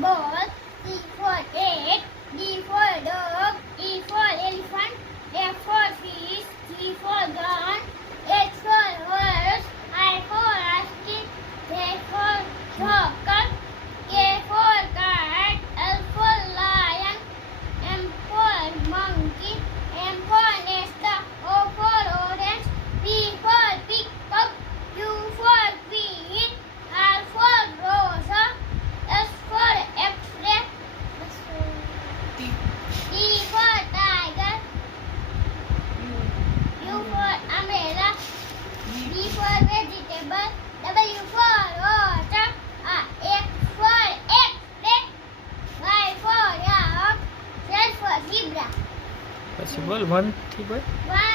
ball, C for egg, D for dog, E for elephant, F for fish, G for gun, H for horse, I for ice cream, J for chocolate, K for cat, L for lion, M for monkey, M for nesta, O for orange, P for peacock, Q for queen, R for rosa, S for X-ray, T for tiger, U for umbrella, V for vegetable, W for water, X for X-ray, Y for yak, Z for zebra. પછી બોલ 1 થી બોલ. 1